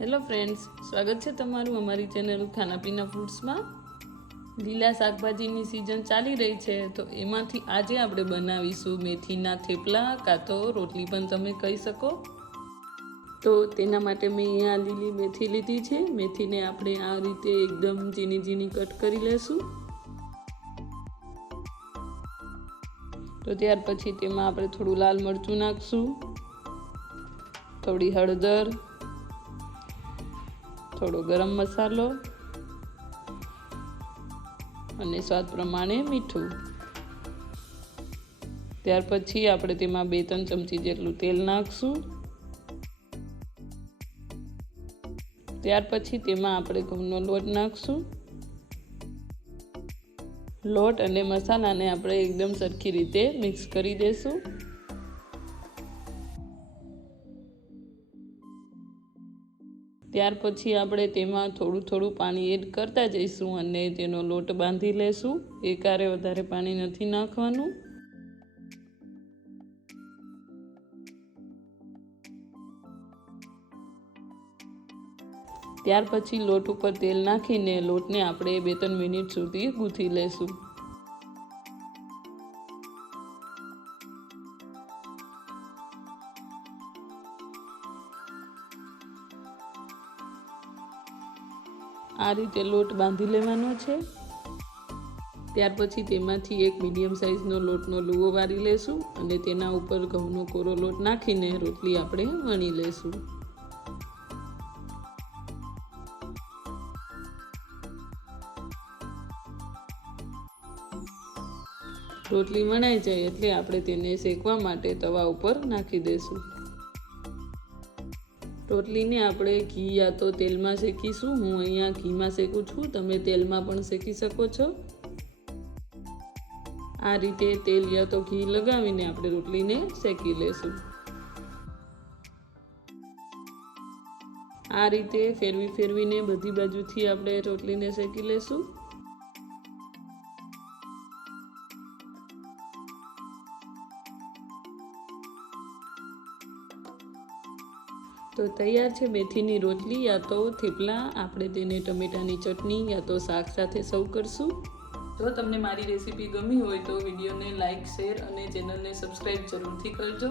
Hello friends, સ્વાગત છે તમારું અમારી ચેનલ ખાના પીના ફૂડ્સમાં। લીલા શાકભાજીની સિઝન ચાલી રહી છે, તો એમાંથી આજે આપણે બનાવીશું મેથીના થેપલા, કાં તો રોટલી પણ તમે કહી શકો। તો તેના માટે મેં અહીંયા લીલી મેથી લીધી છે। મેથીને આપણે આ રીતે એકદમ ઝીણી ઝીણી કટ કરી લેશું। તો ત્યાર પછી તેમાં આપણે થોડું લાલ મરચું નાખશું, થોડી હળદર, થોડો ગરમ મસાલો અને સ્વાદ પ્રમાણે મીઠું। ત્યાર પછી આપણે તેમાં 2-3 ચમચી જેટલું તેલ નાખશું। ત્યાર પછી તેમાં આપણે ઘઉંનો લોટ નાખશું। લોટ અને મસાલાને આપણે એકદમ સરખી રીતે મિક્સ કરી દેશું। ત્યાર પછી આપણે તેમાં થોડું થોડું પાણી એડ કરતા જઈશું અને તેનો લોટ બાંધી લેશું। એકારે વધારે પાણી નથી નાખવાનું। ત્યાર પછી લોટ ઉપર તેલ નાખીને લોટને આપણે 2-3 મિનિટ સુધી ગૂંથી લેશું। આ રીતે લોટ બાંધી લેવાનો છે। ત્યાર પછી તેમાંથી એક મીડિયમ સાઇઝનો લોટનો લુવો વાળી લેશું અને તેના ઉપર ઘઉંનો કોરો લોટ નાખીને રોટલી આપણે વણી લેશું। રોટલી વણાઈ જાય એટલે આપણે તેને શેકવા માટે તવા ઉપર નાખી દેશું। રોટલીને આપણે ઘી યા તો તેલમાં શેકીશું। હું અહીંયા ઘીમાં શેકું છું, તમે તેલમાં પણ શેકી શકો છો। આ રીતે તેલ યા તો ઘી લગાવીને આપણે રોટલીને શેકી લેશું। આ રીતે ફેરવીને બધી બાજુથી આપણે રોટલીને શેકી લેશું। તો તૈયાર છે મેથીની રોટલી યા તો થેપલા। આપણે તેને ટમેટાની ચટણી યા તો શાક સાથે સર્વ કરશું। જો તમને મારી રેસીપી ગમી હોય તો વિડીયોને લાઇક, શેર અને ચેનલને સબસ્ક્રાઈબ જરૂરથી કરજો।